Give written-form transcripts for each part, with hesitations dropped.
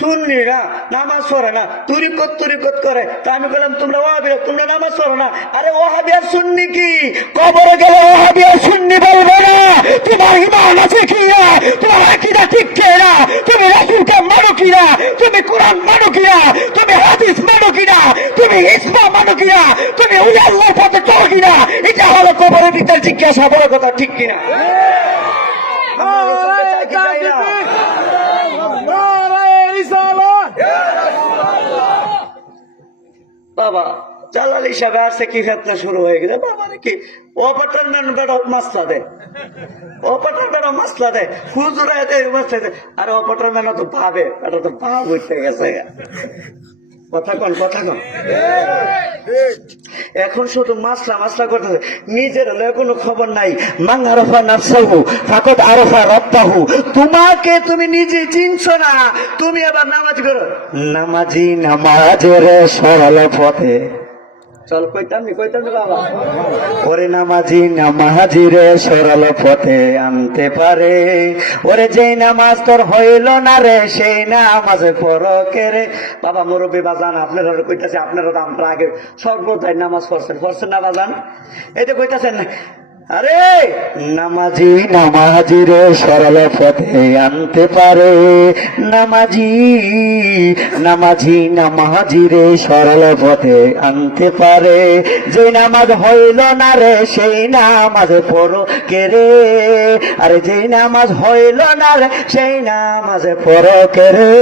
সুন্নিরা নামাজ পড়ে না, তুরিকত করে। তা আমি বললাম তোমরা ওয়াহাবিরা তোমরা নামাজ পড়ো না। আরে ওয়াহাবি আর সুন্নি কি? কবরে গেলে ওয়াহাবি আর সুন্নি বলবে না। তোমার ঈমান আছে কিনা, তোমার আকীদা ঠিক কিনা, তুমি রাসূলকে মানো কিনা, তুমি কোরআন মানো কিনা, তুমি হাদিস মানো কিনা, তুমি ইসলাম মানো কিনা, তুমি ওই আল্লাহর পথে চলো কিনা, এটা হলো কবরের ভিতরে জিজ্ঞাসা। বড় কথা ঠিক কিনা? বাবা জালাল হিসাবে আসছে কি ফেতনা শুরু হয়ে গেছে। বাবা নাকি অপাটার ম্যান বেড়া মাসলা দেয়, অপাটার বেড়া মাসলা দেয়, হুজুরায় দেয় মাসলা দেয়। আরে অপাটার ম্যান তো ভাবে, এটা তো ভাব উঠতে গেছে। কথা কন এখন শুধু মাসলা করতেছে, নিজের হলে কোনো খবর নাই। মান আরাফা নাফসাহু ফাকাদ আরাফা রাব্বাহু। তোমাকে তুমি নিজে চিনছো না, তুমি আবার নামাজ করো। নামাজি নামাজের সরল পথে চল। কইতাম বাবা, ওরে নামাজি নামাজিরে সরল পথে আনতে পারে। ওরে যেই নামাজ তোর হইল না রে, সেই নামাজ পড়কে রে। বাবা মুরব্বী বাজান, আপনারা কইতাছে, আপনারা তো আমরা আগে সর্বদাই নামাজ পড়ছেন না বাজান? এই তো কইতাছেন আরে নামাজি নামাজিরে সরল পথে আনতে পারে। নামাজি নামাজিরে সরল পথে আনতে পারে। যে নামাজ হইল না রে, সেই নামাজ পড়ো কে রে। আরে যে নামাজ হইল না রে, সেই নামাজ পড়ো কে রে।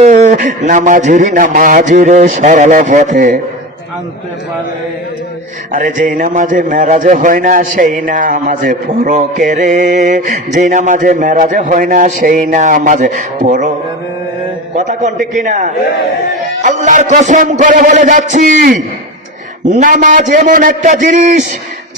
নামাজিরে সরল পথে আনতে পারে। আরে যেই নামাজে মেরাজে হয় না, সেই নামাজে পড়ো কে রে। যেই নামাজে মেরাজে হয় না, সেই নামাজে পড়ো। কথা কোনটি কিনা? আল্লাহর কসম করে বলে যাচ্ছি, নামাজ এমন একটা জিনিস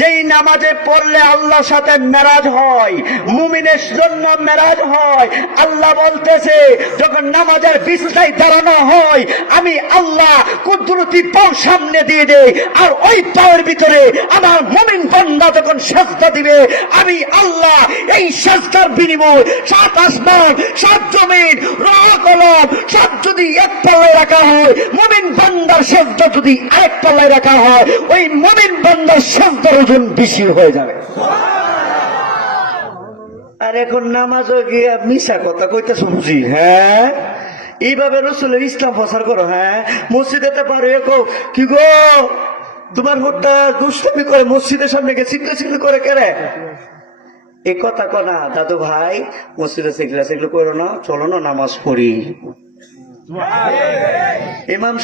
যেই নামাজে পড়লে আল্লাহর সাথে মেরাজ হয়, মুমিনের জন্য মেরাজ হয়। আল্লাহ বলতেছে, যখন নামাজের বিছানায় দাঁড়ানো হয়, আমি আল্লাহ কুদরতি পাও সামনে দিয়ে দেই, আর ওই পাওয়ের ভিতরে আমার মুমিন বান্দা যখন সাজদা দিবে, আমি আল্লাহ এই সাজদার বিনিময় 7 আসমান 7 জমিন রহ কলম সব যদি এক পাল্লায় রাখা হয়, মুমিন বান্দার সাজদা যদি আরেক পাল্লায় রাখা হয়, ওই মুমিন বান্দার সাজদার ওজন বেশি হয়ে যাবে। আর এখন নামাজও গিয়া মিশা কথা কইতেছ বুঝি? হ্যাঁ, এইভাবে রাসূলের ইসলাম প্রচার করো? হ্যাঁ, মসজিদেতে পারো কো কি গো, তোমার ভোটটা দুষ্টামি করে মসজিদের সামনে গিয়ে চিল্লা করে কেরে? এই কথা কনা দাদু ভাই, মসজিদে চিল্লা করো না, চলো না নামাজ পড়ি। ইমাম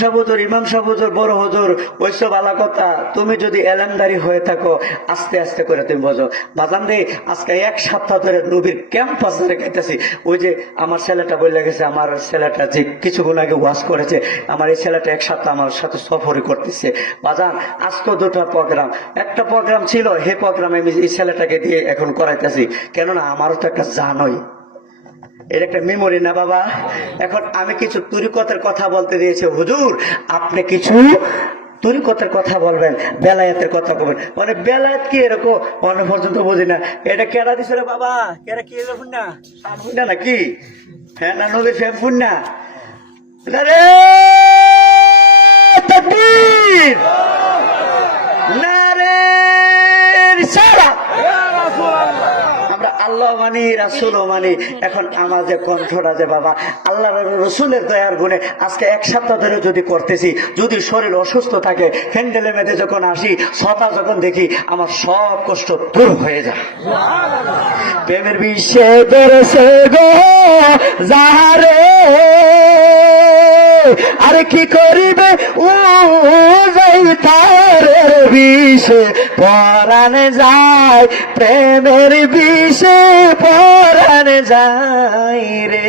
সাহুজুর বড় হুজুর ওইসব আলা কথা। তুমি যদি এলামদারি হয়ে থাকো, আস্তে আস্তে করে তুমি বোঝো। বাজান রে, আজকে 1 সপ্তাহ ধরে নবীর ক্যাম্পাস ধরে খাইতেছি। ওই যে আমার ছেলেটা বলে গেছে, আমার ছেলেটা যে কিছুক্ষণ আগে ওয়াজ করেছে, আমার এই ছেলেটা 1 সপ্তাহ আমার সাথে সফরই করতেছে। বাজান আজকে 2টা প্রোগ্রাম, একটা প্রোগ্রাম ছিল, হে প্রোগ্রামে আমি এই ছেলেটাকে দিয়ে এখন করাইতেছি। কেননা আমারও তো একটা জানই, এর একটা মেমোরি না বাবা। এখন আমি কিছু তরিকতের কথা বলতে দিয়েছি, হুজুর আপনি কিছু তরিকতের কথা বলবেন, বেলায়েতের কথা বলবেন। মানে বেলায়েত কি এরকম অন্য পর্যন্ত বুঝি না। এটা কেডা দিছিল বাবা? কেডা কি এরকম না না নাকি? হ্যাঁ, না নবীর ফেম না রে তাকবীর না রে রিসালাত। আমরা আল্লাহ মানি, রাসূলও মানি। এখন আমাদের কণ্ঠটা যে বাবা আল্লাহ রসুলের দয়ার গুণে আজকে 1 সপ্তাহ ধরে যদি করতেছি, যদি শরীর অসুস্থ থাকে, হ্যান্ডেলে মেধে যখন আসি, ছটা যখন দেখি, আমার সব কষ্ট দূর হয়ে যায়। প্রেমের বিষে ধরেছে গো যাহারে, আরে কি করিবে ও যাই তারে বিষে পরানে যায়, প্রেমের বিষে পরানে যায় রে।